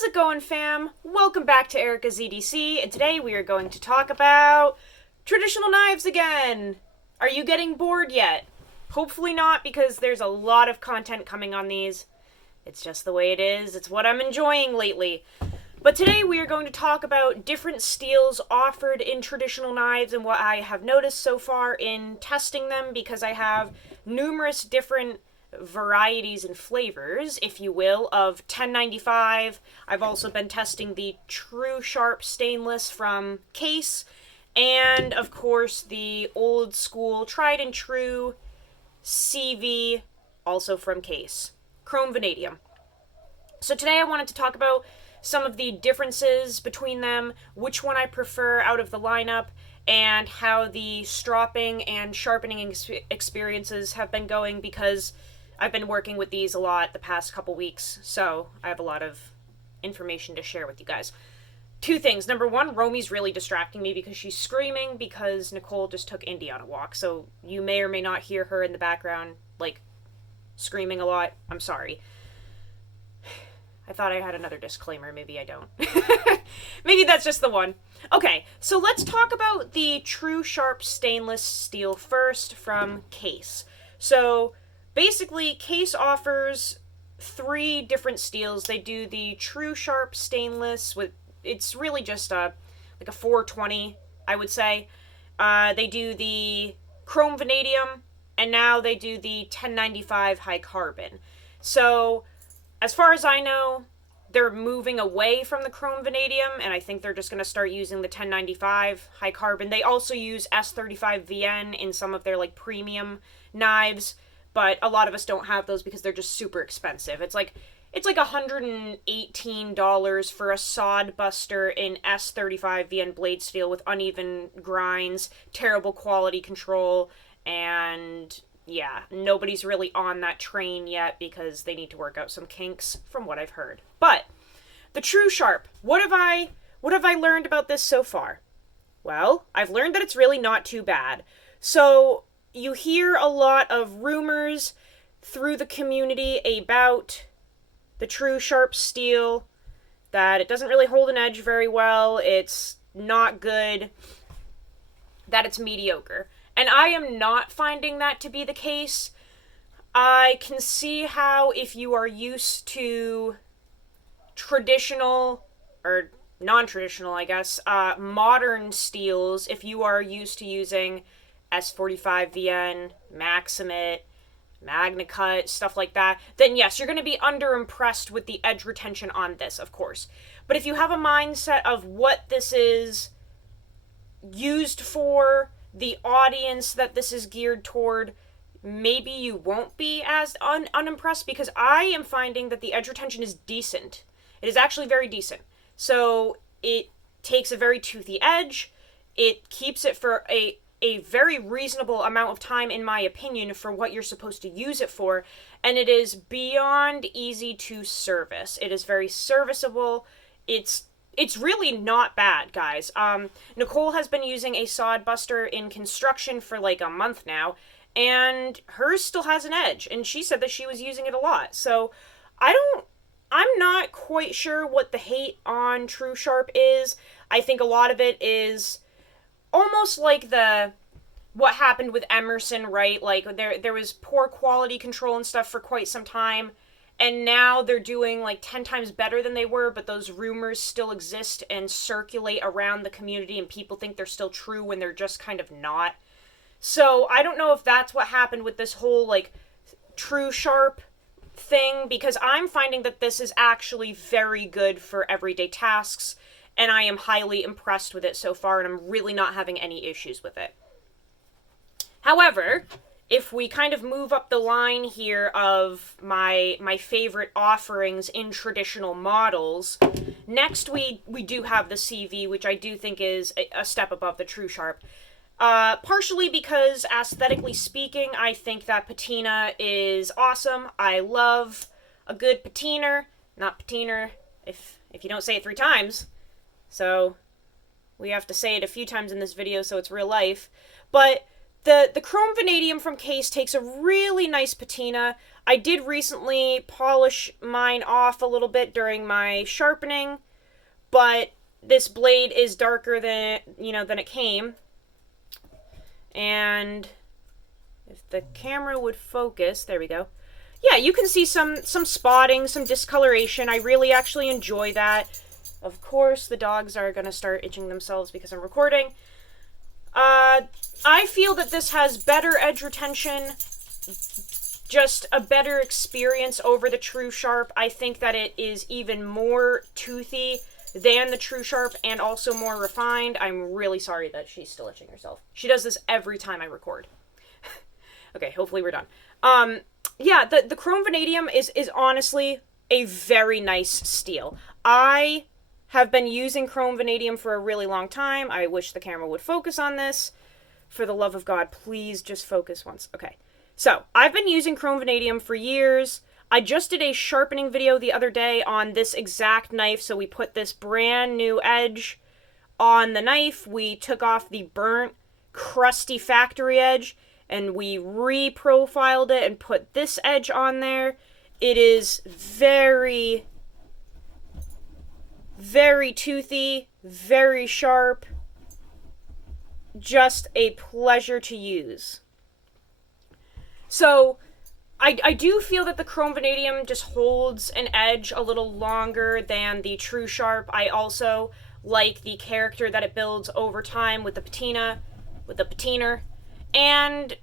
How's it going, fam? Welcome back to Erica's EDC, and today we are going to talk about traditional knives again. Are you getting bored yet? Hopefully not, because there's a lot of content coming on these. It's just the way it is. It's what I'm enjoying lately. But today we are going to talk about different steels offered in traditional knives and what I have noticed so far in testing them, because I have numerous different varieties and flavors, if you will, of 1095. I've also been testing the TruSharp stainless from Case, and of course the old school tried and true CV, also from Case, chrome vanadium. So today I wanted to talk about some of the differences between them, which one I prefer out of the lineup, and how the stropping and sharpening experiences have been going, because I've been working with these a lot the past couple weeks, so I have a lot of information to share with you guys. Two things. Number one, Romy's really distracting me because she's screaming because Nicole just took Indy on a walk, so you may or may not hear her in the background, like, screaming a lot. I'm sorry. I thought I had another disclaimer. Maybe I don't. Maybe that's just the one. Okay, so let's talk about the TruSharp stainless steel first from Case. So basically, Case offers three different steels. They do the TruSharp stainless with, it's really just like a 420, I would say. They do the chrome vanadium, and now they do the 1095 high carbon. So as far as I know, they're moving away from the chrome vanadium, and I think they're just going to start using the 1095 high carbon. They also use S35VN in some of their like premium knives, but a lot of us don't have those because they're just super expensive. It's like $118 for a sod buster in S35VN blade steel with uneven grinds, terrible quality control, and yeah, nobody's really on that train yet because they need to work out some kinks from what I've heard. But the TruSharp, what have I learned about this so far? Well, I've learned that it's really not too bad. So you hear a lot of rumors through the community about the TruSharp steel, that it doesn't really hold an edge very well, it's not good, that it's mediocre. And I am not finding that to be the case. I can see how, if you are used to traditional, or non-traditional, I guess, modern steels, if you are used to using S45VN, Maximate, MagnaCut, stuff like that, then yes, you're going to be underimpressed with the edge retention on this, of course. But if you have a mindset of what this is used for, the audience that this is geared toward, maybe you won't be as unimpressed, because I am finding that the edge retention is decent. It is actually very decent. So it takes a very toothy edge. It keeps it for a very reasonable amount of time, in my opinion, for what you're supposed to use it for, and it is beyond easy to service. It is very serviceable. It's really not bad, guys. Nicole has been using a sod buster in construction for like a month now, and hers still has an edge, and she said that she was using it a lot. So I'm not quite sure what the hate on TruSharp is. I think a lot of it is almost like what happened with Emerson, right? Like there was poor quality control and stuff for quite some time, and now they're doing like 10 times better than they were, but those rumors still exist and circulate around the community, and people think they're still true when they're just kind of not. So I don't know if that's what happened with this whole like TruSharp thing, because I'm finding that this is actually very good for everyday tasks, and I am highly impressed with it so far, and I'm really not having any issues with it. However, if we kind of move up the line here of my favorite offerings in traditional models, next we do have the CV, which I do think is a step above the TruSharp. Partially because, aesthetically speaking, I think that patina is awesome. I love a good patiner. Not patiner if you don't say it 3 times. So we have to say it a few times in this video so it's real life. But the chrome vanadium from Case takes a really nice patina. I did recently polish mine off a little bit during my sharpening, but this blade is darker than, than it came. And if the camera would focus, there we go. Yeah, you can see some spotting, some discoloration. I really actually enjoy that. Of course, the dogs are going to start itching themselves because I'm recording. I feel that this has better edge retention, just a better experience over the TruSharp. I think that it is even more toothy than the TruSharp and also more refined. I'm really sorry that she's still itching herself. She does this every time I record. Okay, hopefully we're done. Yeah, the chrome vanadium is honestly a very nice steel. I have been using chrome vanadium for a really long time. I wish the camera would focus on this. For the love of God, please just focus once. Okay. So, I've been using chrome vanadium for years. I just did a sharpening video the other day on this exact knife, so we put this brand new edge on the knife. We took off the burnt, crusty factory edge, and we re-profiled it and put this edge on there. It is very, very toothy, very sharp. Just a pleasure to use. So, I do feel that the chrome vanadium just holds an edge a little longer than the TruSharp. I also like the character that it builds over time with the patina, with the patiner. And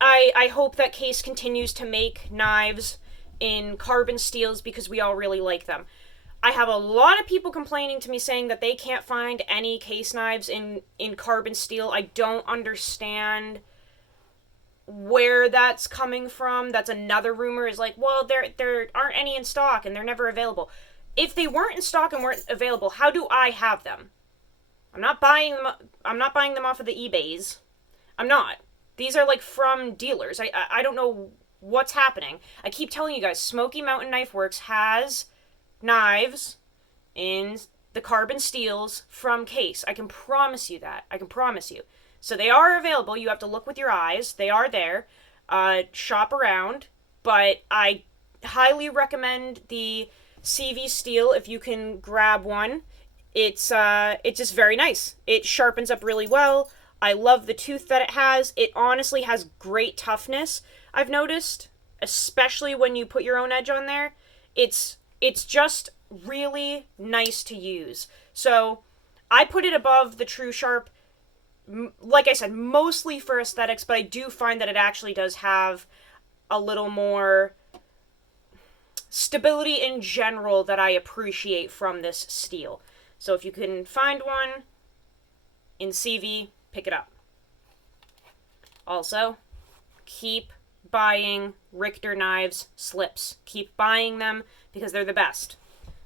I hope that Case continues to make knives in carbon steels because we all really like them. I have a lot of people complaining to me saying that they can't find any Case knives in carbon steel. I don't understand where that's coming from. That's another rumor, is like, well, there aren't any in stock and they're never available. If they weren't in stock and weren't available, how do I have them? I'm not buying them off of the eBays. I'm not. These are like from dealers. I don't know what's happening. I keep telling you guys, Smoky Mountain Knife Works has knives in the carbon steels from Case. I can promise you that. I can promise you. So they are available. You have to look with your eyes. They are there. Shop around. But I highly recommend the CV steel if you can grab one. It's just very nice. It sharpens up really well. I love the tooth that it has. It honestly has great toughness, I've noticed, especially when you put your own edge on there. It's just really nice to use. So I put it above the TruSharp, like I said, mostly for aesthetics, but I do find that it actually does have a little more stability in general that I appreciate from this steel. So if you can find one in CV, pick it up. Also, keep buying Richter Knives slips. Keep buying them because they're the best.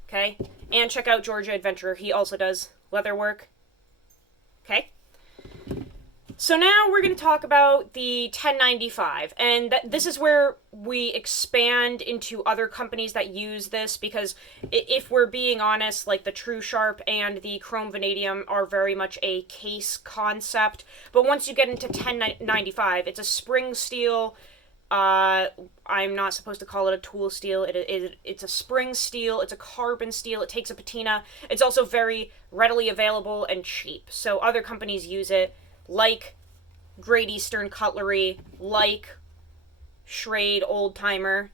Okay? And check out Georgia Adventurer. He also does leather work. Okay? So now we're going to talk about the 1095, and this is where we expand into other companies that use this, because if we're being honest, like the TruSharp and the Chrome Vanadium are very much a Case concept, but once you get into 1095, it's a spring steel. I'm not supposed to call it a tool steel. It's a spring steel. It's a carbon steel. It takes a patina. It's also very readily available and cheap, so other companies use it, like Great Eastern Cutlery, like Schrade Old Timer.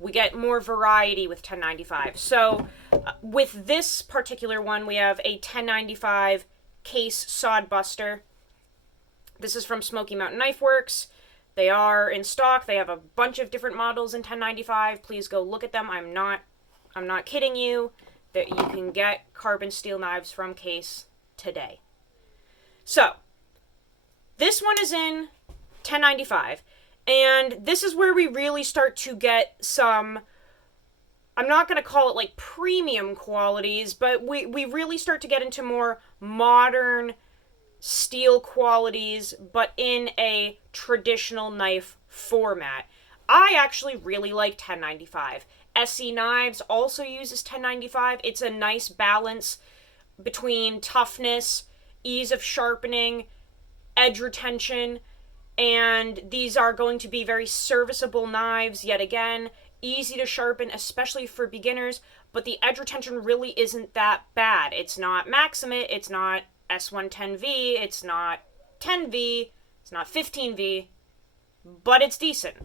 We get more variety with 1095. So with this particular one, we have a 1095 Case Sod Buster. This is from Smoky Mountain Knife Works. They are in stock. They have a bunch of different models in 1095. Please go look at them. I'm not kidding you. That you can get carbon steel knives from Case today. So this one is in 1095, and this is where we really start to get some, I'm not going to call it like premium qualities, but we really start to get into more modern steel qualities, but in a traditional knife format. I actually really like 1095. SE Knives also uses 1095. It's a nice balance between toughness, ease of sharpening, edge retention, And these are going to be very serviceable knives, yet again, easy to sharpen, especially for beginners, but the edge retention really isn't that bad. It's not Maximate, it's not S110V, it's not 10V, it's not 15V, but it's decent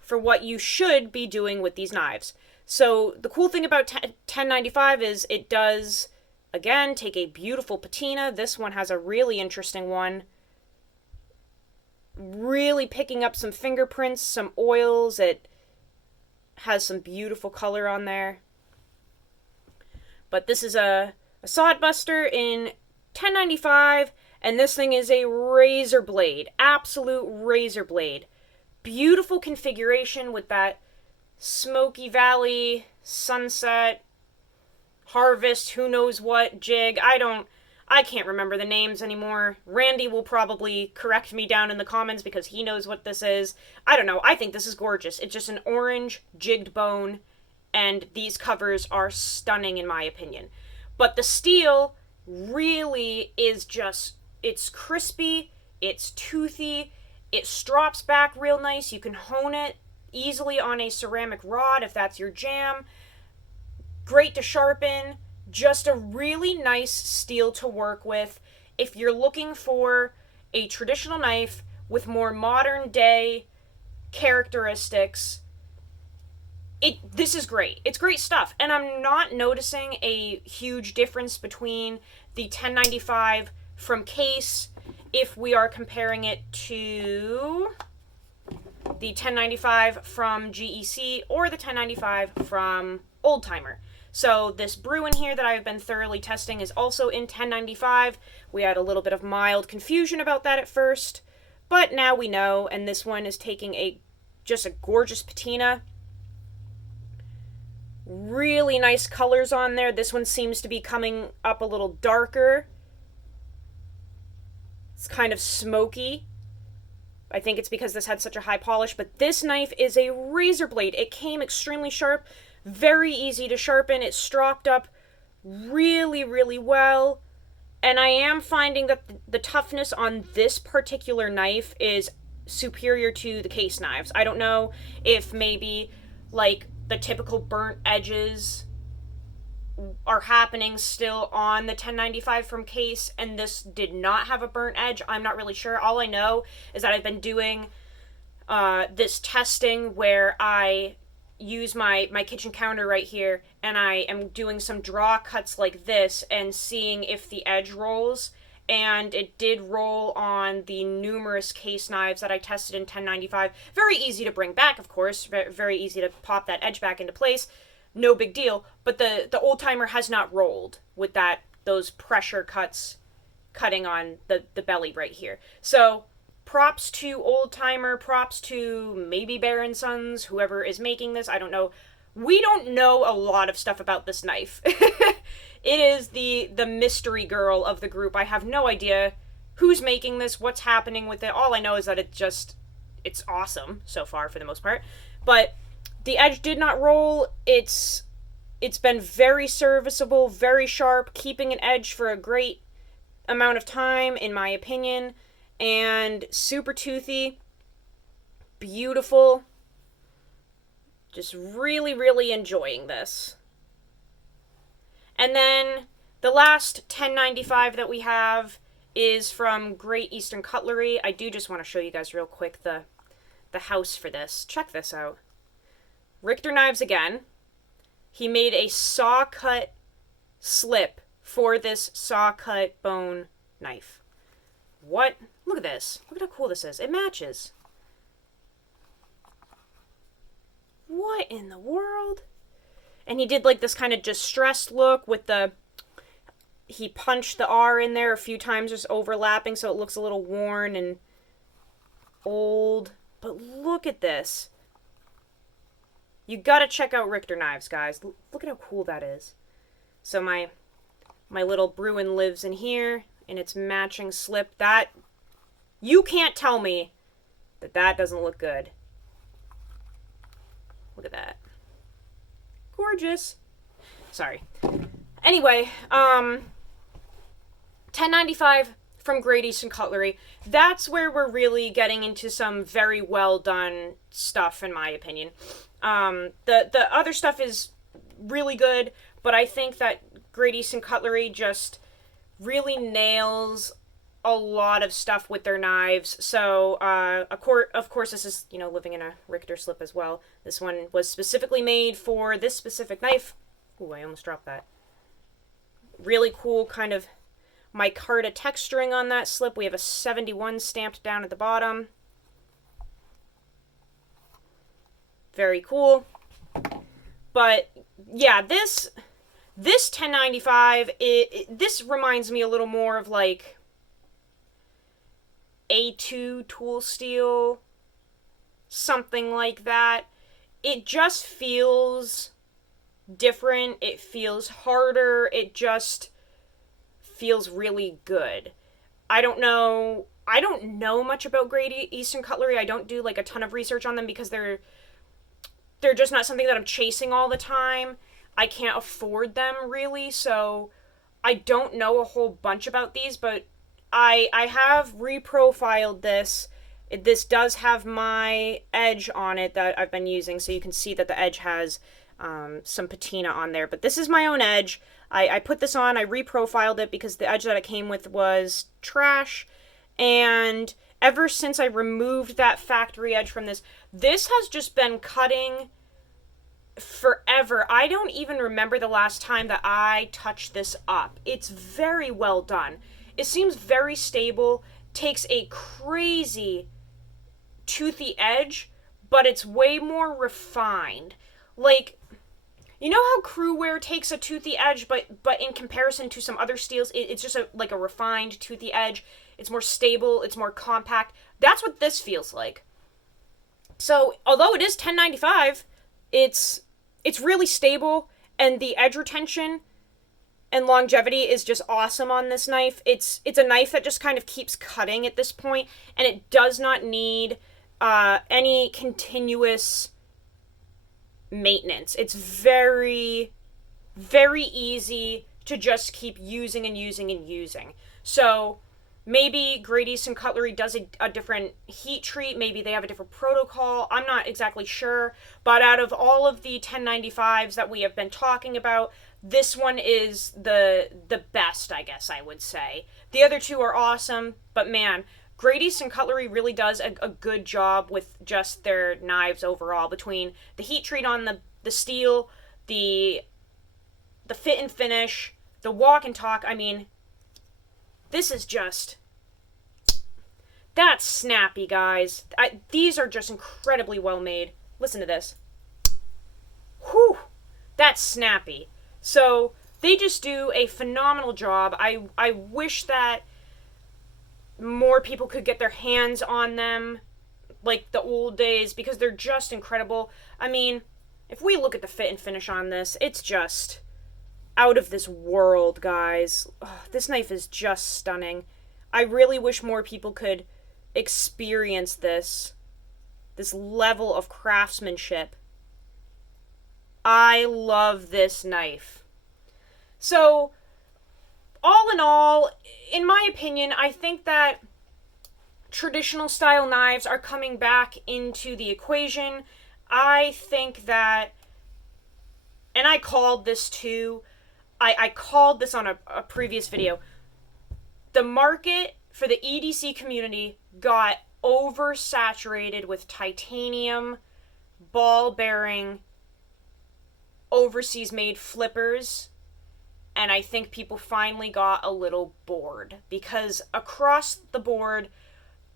for what you should be doing with these knives. So the cool thing about 1095 is it does, again, take a beautiful patina. This one has a really interesting one. Really picking up some fingerprints, some oils. It has some beautiful color on there. But this is a sod buster in 1095, and this thing is a razor blade. Absolute razor blade. Beautiful configuration with that Smoky Valley, Sunset, Harvest, who knows what jig. I can't remember the names anymore. Randy will probably correct me down in the comments because he knows what this is. I don't know. I think this is gorgeous. It's just an orange jigged bone, and these covers are stunning in my opinion. But the steel really is just, it's crispy, it's toothy, it strops back real nice. You can hone it easily on a ceramic rod if that's your jam. Great to sharpen. Just a really nice steel to work with. If you're looking for a traditional knife with more modern day characteristics, this is great. It's great stuff. And I'm not noticing a huge difference between the 1095 from Case if we are comparing it to the 1095 from GEC or the 1095 from Oldtimer. So this brew in here that I've been thoroughly testing is also in 1095. We had a little bit of mild confusion about that at first, but now we know, and this one is taking just a gorgeous patina. Really nice colors on there. This one seems to be coming up a little darker. It's kind of smoky. I think it's because this had such a high polish, but this knife is a razor blade. It came extremely sharp. Very easy to sharpen. It stropped up really, really well. And I am finding that the toughness on this particular knife is superior to the Case knives. I don't know if maybe like the typical burnt edges are happening still on the 1095 from Case, and this did not have a burnt edge. I'm not really sure. All I know is that I've been doing this testing where I use my kitchen counter right here, and I am doing some draw cuts like this and seeing if the edge rolls, and it did roll on the numerous Case knives that I tested in 1095. Very easy to bring back, of course, very easy to pop that edge back into place, no big deal, but the Oldtimer has not rolled with those pressure cuts cutting on the belly right here. So props to Oldtimer, props to maybe Bear & Sons, whoever is making this, I don't know. We don't know a lot of stuff about this knife. It is the mystery girl of the group. I have no idea who's making this, what's happening with it. All I know is that it's awesome so far for the most part. But the edge did not roll. It's been very serviceable, very sharp, keeping an edge for a great amount of time, in my opinion. And super toothy, beautiful. Just really, really enjoying this. And then the last 1095 that we have is from Great Eastern Cutlery. I do just want to show you guys real quick the house for this. Check this out. Richter knives again. He made a saw cut slip for this saw cut bone knife. What? Look at this. Look at how cool this is. It matches. What in the world? And he did like this kind of distressed look with he punched the R in there a few times, just overlapping, so it looks a little worn and old. But look at this. You gotta check out Richter knives, guys. Look at how cool that is. So my little Bruin lives in here in its matching slip. That, you can't tell me that doesn't look good. Look at that. Gorgeous. Sorry. Anyway, 1095 from Great Eastern Cutlery, that's where we're really getting into some very well done stuff, in my opinion. The other stuff is really good, but I think that Great Eastern Cutlery just really nails a lot of stuff with their knives. So, of course, this is, living in a Richter slip as well. This one was specifically made for this specific knife. Ooh, I almost dropped that. Really cool kind of micarta texturing on that slip. We have a 71 stamped down at the bottom. Very cool. But yeah, this 1095, this reminds me a little more of like A2 tool steel, something like that. It just feels different. It feels harder. It just feels really good. I don't know much about Great Eastern Cutlery. I don't do like a ton of research on them because they're just not something that I'm chasing all the time. I can't afford them really, so I don't know a whole bunch about these, but I have reprofiled this. This does have my edge on it that I've been using, so you can see that the edge has some patina on there. But this is my own edge. I put this on, I reprofiled it because the edge that it came with was trash, and ever since I removed that factory edge from this has just been cutting forever. I don't even remember the last time that I touched this up. It's very well done. It seems very stable, takes a crazy toothy edge, but it's way more refined. Like, you know how Crewware takes a toothy edge, but in comparison to some other steels, it's just like a refined toothy edge. It's more stable, it's more compact. That's what this feels like. So, although it is 1095, it's really stable, and the edge retention and longevity is just awesome on this knife. It's a knife that just kind of keeps cutting at this point, and it does not need any continuous maintenance. It's very, very easy to just keep using and using and using. So maybe Great Eastern Cutlery does a different heat treat. Maybe they have a different protocol. I'm not exactly sure. But out of all of the 1095s that we have been talking about, this one is the best, I guess I would say. The other two are awesome, but man, Great Eastern Cutlery really does a good job with just their knives overall, between the heat treat on the steel, the fit and finish, the walk and talk. I mean, this is just... That's snappy, guys. These are just incredibly well made. Listen to this. Whew! That's snappy. So, they just do a phenomenal job. I wish that more people could get their hands on them like the old days, because they're just incredible. I mean, if we look at the fit and finish on this, it's just out of this world, guys. Oh, this knife is just stunning. I really wish more people could experience this level of craftsmanship. I love this knife. So, all in all, in my opinion, I think that traditional style knives are coming back into the equation. I think that, and I called this too, I called this on a previous video, the market for the EDC community got oversaturated with titanium, ball bearing, overseas made flippers, and I think people finally got a little bored, because across the board,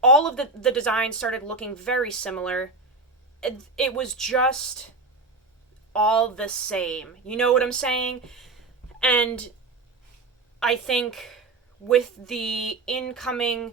all of the designs started looking very similar. It was just all the same. You know what I'm saying? And I think with the incoming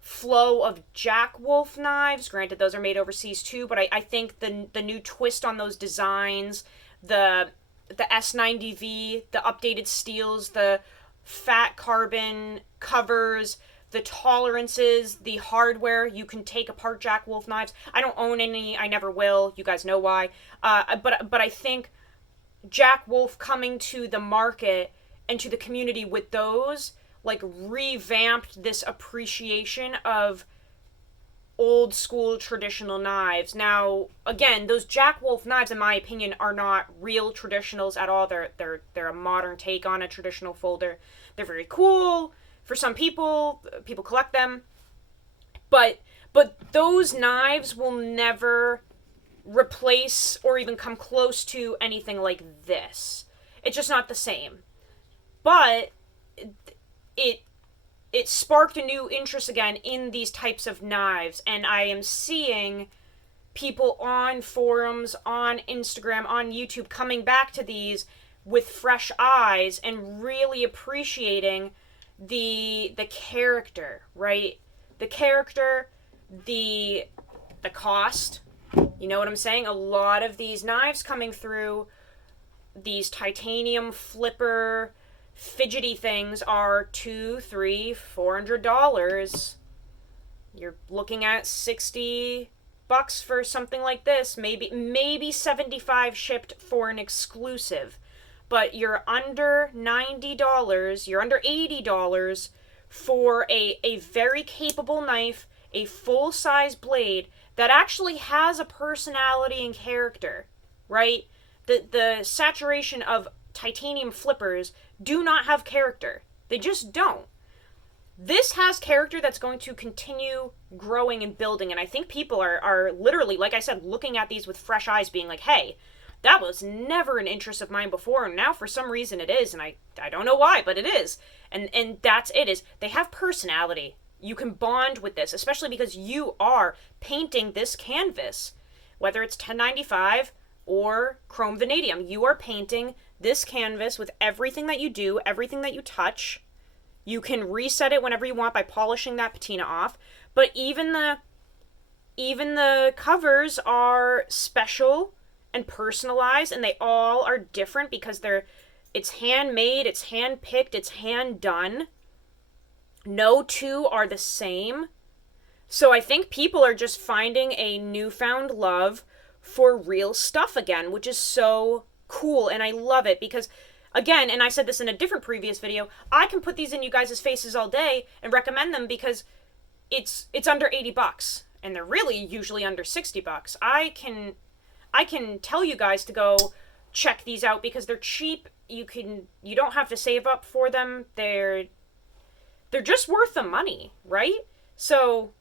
flow of Jack Wolf knives, granted those are made overseas too, but I think the new twist on those designs, the S90V, the updated steels, the fat carbon covers, the tolerances, the hardware, you can take apart Jack Wolf knives. I don't own any, I never will, you guys know why. But I think Jack Wolf coming to the market and to the community with those, like revamped this appreciation of old school traditional knives. Now, again, those Jack Wolf knives, in my opinion, are not real traditionals at all. They're a modern take on a traditional folder. They're very cool for some people. People collect them, but those knives will never replace or even come close to anything like this. It's just not the same. But it sparked a new interest again in these types of knives, and I am seeing people on forums, on Instagram, on YouTube coming back to these with fresh eyes and really appreciating the character, right? The character, the cost. You know what I'm saying? A lot of these knives coming through, these titanium flipper fidgety things, are $200, $300, $400. You're looking at $60 for something like this, maybe 75 shipped for an exclusive, but you're under $90, you're under $80 for a very capable knife, a full-size blade that actually has a personality and character, right? The saturation of titanium flippers do not have character. They just don't. This has character that's going to continue growing and building, and I think people are literally, like I said, looking at these with fresh eyes, being like, hey, that was never an interest of mine before, and now for some reason it is, and I don't know why, but it is. And that's it, is they have personality. You can bond with this, especially because you are painting this canvas. Whether it's 1095 or chrome vanadium, you are painting this canvas with everything that you do, everything that you touch. You can reset it whenever you want by polishing that patina off. But even the covers are special and personalized, and they all are different because it's handmade, it's hand-picked, it's hand-done. No two are the same. So I think people are just finding a newfound love for real stuff again, which is so cool, and I love it because, again, and I said this in a different previous video, I can put these in you guys' faces all day and recommend them because it's under $80, and they're really usually under $60. I can tell you guys to go check these out because they're cheap. You don't have to save up for them. They're just worth the money, right? So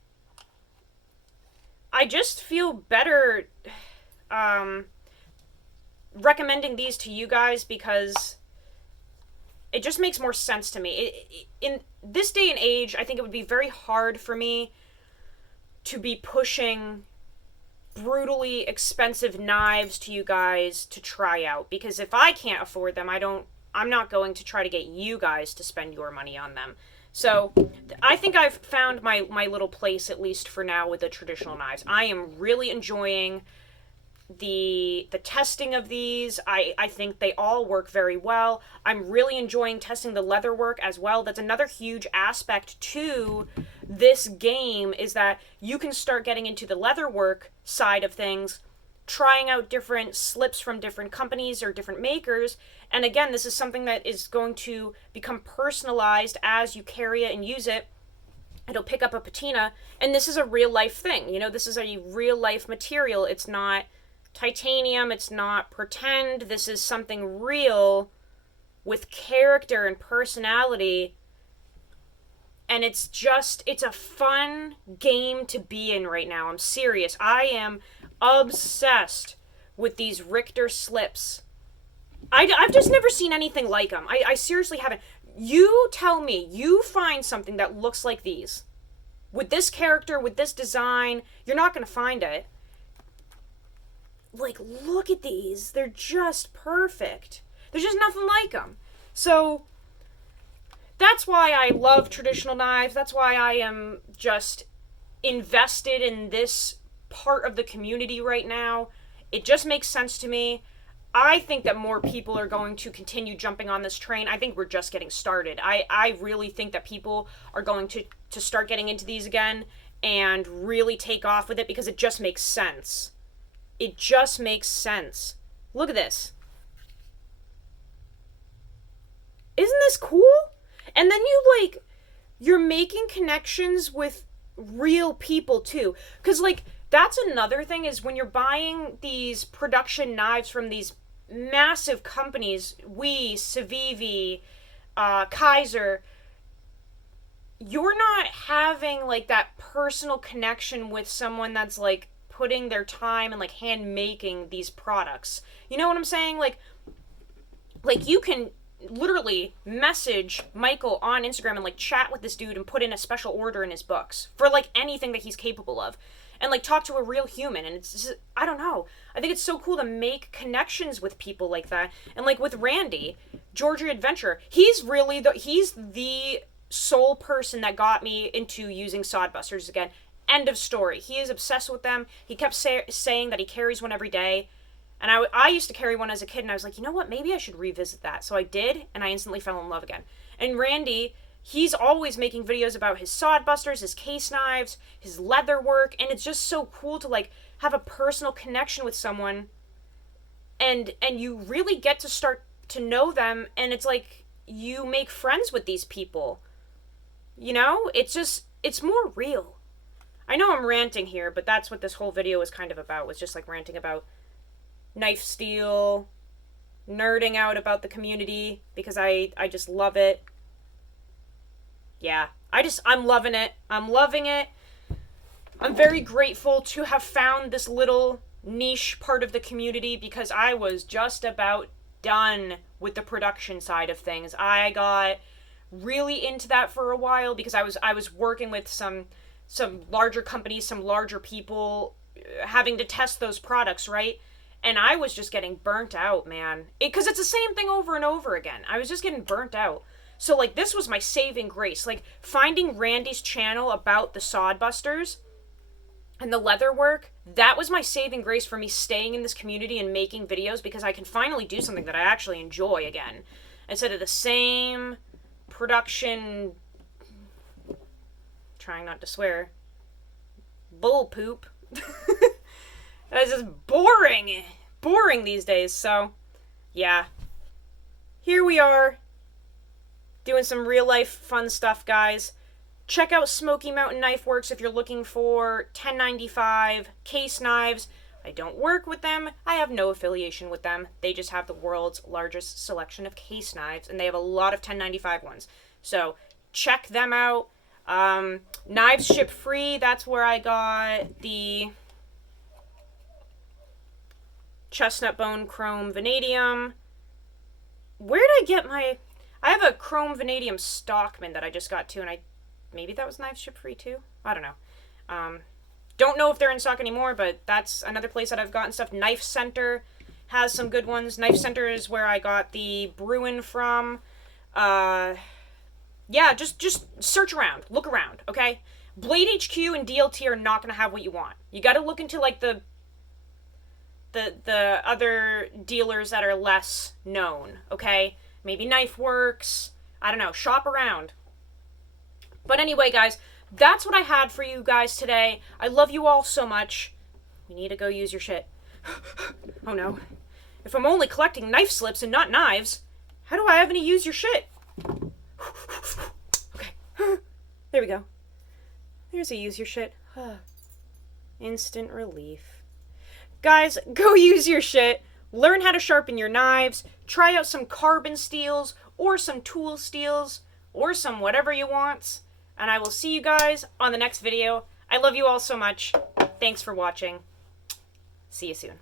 I just feel better recommending these to you guys because it just makes more sense to me. In this day and age, I think it would be very hard for me to be pushing brutally expensive knives to you guys to try out, because if I can't afford them, I'm not going to try to get you guys to spend your money on them. So I think I've found my little place, at least for now, with the traditional knives. I am really enjoying the testing of these. I think they all work very well. I'm really enjoying testing the leather work as well. That's another huge aspect to this game, is that you can start getting into the leather work side of things, trying out different slips from different companies or different makers. And again, this is something that is going to become personalized as you carry it and use it. It'll pick up a patina, and this is a real life thing. You know, this is a real life material. It's not titanium, it's not pretend. This is something real with character and personality. And it's a fun game to be in right now. I'm serious. I am obsessed with these Richter slips. I've just never seen anything like them. I seriously haven't. You tell me you find something that looks like these. With this character, with this design, you're not going to find it. Like, look at these. They're just perfect. There's just nothing like them. So that's why I love traditional knives. That's why I am just invested in this part of the community right now. It just makes sense to me. I think that more people are going to continue jumping on this train. I think we're just getting started. I really think that people are going to start getting into these again and really take off with it because it just makes sense. It just makes sense. Look at this. Isn't this cool? And then you like, you're making connections with real people too. Because, like, that's another thing is when you're buying these production knives from these massive companies, Civivi, Kaiser, you're not having, like, that personal connection with someone that's, like, putting their time and, like, hand making these products. You know what I'm saying? Like, you can literally message Michael on Instagram and, like, chat with this dude and put in a special order in his books for, like, anything that he's capable of. And, like, talk to a real human. And it's just, I don't know. I think it's so cool to make connections with people like that. And, like, with Randy, Georgia Adventure, he's the sole person that got me into using Sodbusters again. End of story. He is obsessed with them. He kept saying that he carries one every day. And I used to carry one as a kid, and I was like, you know what? Maybe I should revisit that. So I did, and I instantly fell in love again. And Randy, he's always making videos about his Sodbusters, his case knives, his leather work, and it's just so cool to, like, have a personal connection with someone, and you really get to start to know them, and it's like you make friends with these people. You know? It's more real. I know I'm ranting here, but that's what this whole video was kind of about, was just, like, ranting about knife steel, nerding out about the community, because I just love it. Yeah, I'm loving it. I'm loving it. I'm very grateful to have found this little niche part of the community, because I was just about done with the production side of things. I got really into that for a while, because I was working with some larger companies, some larger people, having to test those products, right? And I was just getting burnt out, man. Because it's the same thing over and over again. I was just getting burnt out. So, like, this was my saving grace. Like, finding Randy's channel about the Sodbusters and the leather work, that was my saving grace for me staying in this community and making videos, because I can finally do something that I actually enjoy again. Instead of the same production, trying not to swear, bull poop. It's just boring these days. So, yeah, here we are, doing some real life fun stuff, guys. Check out Smoky Mountain Knife Works if you're looking for 1095 case knives. I don't work with them. I have no affiliation with them. They just have the world's largest selection of case knives, and they have a lot of 1095 ones. So check them out. Knives ship free. That's where I got the chestnut bone chrome vanadium. Where did I get my... I have a chrome vanadium Stockman that I just got too, and maybe that was knives ship free too? I don't know. Don't know if they're in stock anymore, but that's another place that I've gotten stuff. Knife Center has some good ones. Knife Center is where I got the Bruin from. Yeah, just search around. Look around, okay? Blade HQ and DLT are not going to have what you want. You got to look into, like, the other dealers that are less known, okay? Maybe Knife Works. I don't know. Shop around. But anyway, guys, that's what I had for you guys today. I love you all so much. We need to go use your shit. Oh, no. If I'm only collecting knife slips and not knives, how do I have any use your shit? Okay. There we go. There's a use your shit. Instant relief. Guys, go use your shit. Learn how to sharpen your knives. Try out some carbon steels or some tool steels or some whatever you want. And I will see you guys on the next video. I love you all so much. Thanks for watching. See you soon.